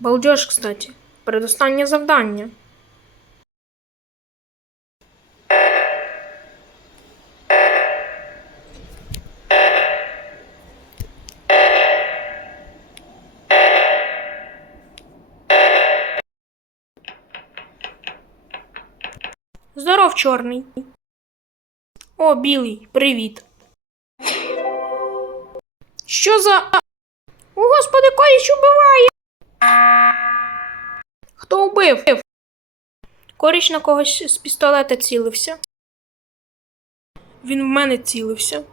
Балдеж, кстати. Передостаннє завдання. Здоров, чорний. О, білий, привіт. Що за... О, господи, коріш убиває! Хто вбив? Коріш на когось з пістолета цілився. Він в мене цілився.